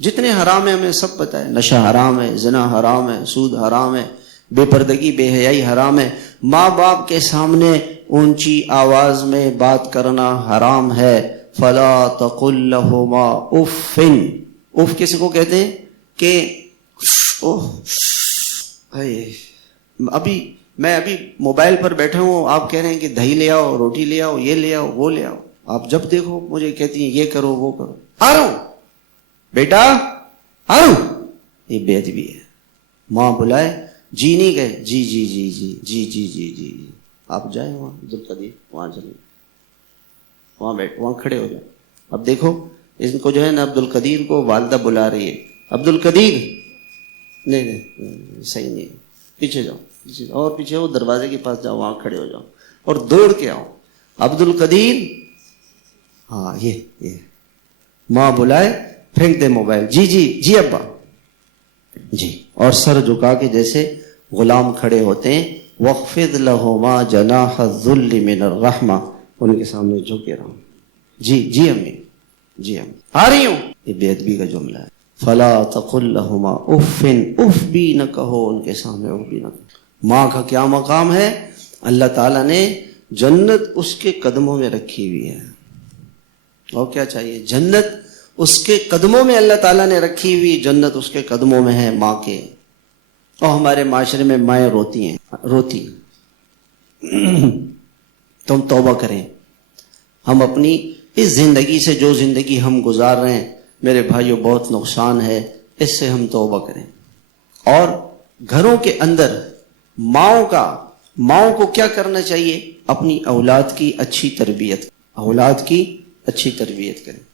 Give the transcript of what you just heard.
جتنے حرام ہیں ہمیں سب پتہ ہے، نشہ حرام ہے، زنا حرام ہے، سود حرام ہے، بے پردگی بے حیائی حرام ہے، ماں باپ کے سامنے اونچی آواز میں بات کرنا حرام ہے۔ فلا تقل لہما اف، اف کس کو کہتے ہیں کہ ابھی موبائل پر بیٹھا ہوں، آپ کہہ رہے ہیں کہ دہی لے آؤ، روٹی لے آؤ، یہ لے آؤ، وہ لے آؤ، آپ جب دیکھو مجھے کہتی ہیں یہ کرو وہ کرو، آ رہا ہوں بیٹا آ رہا ہوں، یہ بے ادبی ہے۔ ماں بلائے جی نہیں گئے، جی جی جی جی جی جی جی جی، آپ جائیں وہاں عبدالقدیر، وہاں چلیں، وہاں بیٹھ، وہاں کھڑے ہو جائیں۔ اب دیکھو اس کو جو ہے نا عبدالقدیر کو والدہ بلا رہی ہے، عبدالقدیر نہیں صحیح نہیں، پیچھے جاؤ، پیچھے جاؤ، اور پیچھے وہ دروازے کے پاس جاؤ، وہاں کھڑے ہو جاؤ اور دوڑ کے آؤ، عبدالقدیر، ہاں یہ ماں بلائے پھینک دے موبائل، جی جی جی ابا جی، اور سر جھکا کے جیسے غلام کھڑے ہوتے ہیں، وَاخْفِضْ لَهُمَا جَنَاحَ الذُّلِّ مِنَ الرَّحْمَةِ، ان کے سامنے جھکے رہو، جی جی امی، جی امی آ رہی ہوں، یہ بے ادبی کا جملہ ہے۔ فَلَا تَقُلْ لَهُمَا اُفٍّ، اف بھی نہ کہو ان کے سامنے، اف بھی نہ کہو۔ ماں کا کیا مقام ہے؟ اللہ تعالیٰ نے جنت اس کے قدموں میں رکھی ہوئی ہے، اور کیا چاہیے؟ جنت اس کے قدموں میں اللہ تعالیٰ نے رکھی ہوئی، جنت اس کے قدموں میں ہے ماں کے۔ اور ہمارے معاشرے میں مائیں روتی ہیں، روتی تم توبہ کریں، ہم اپنی اس زندگی سے، جو زندگی ہم گزار رہے ہیں میرے بھائیوں بہت نقصان ہے، اس سے ہم توبہ کریں۔ اور گھروں کے اندر ماؤں کو کیا کرنا چاہیے؟ اپنی اولاد کی اچھی تربیت، اولاد کی اچھی تربیت کریں۔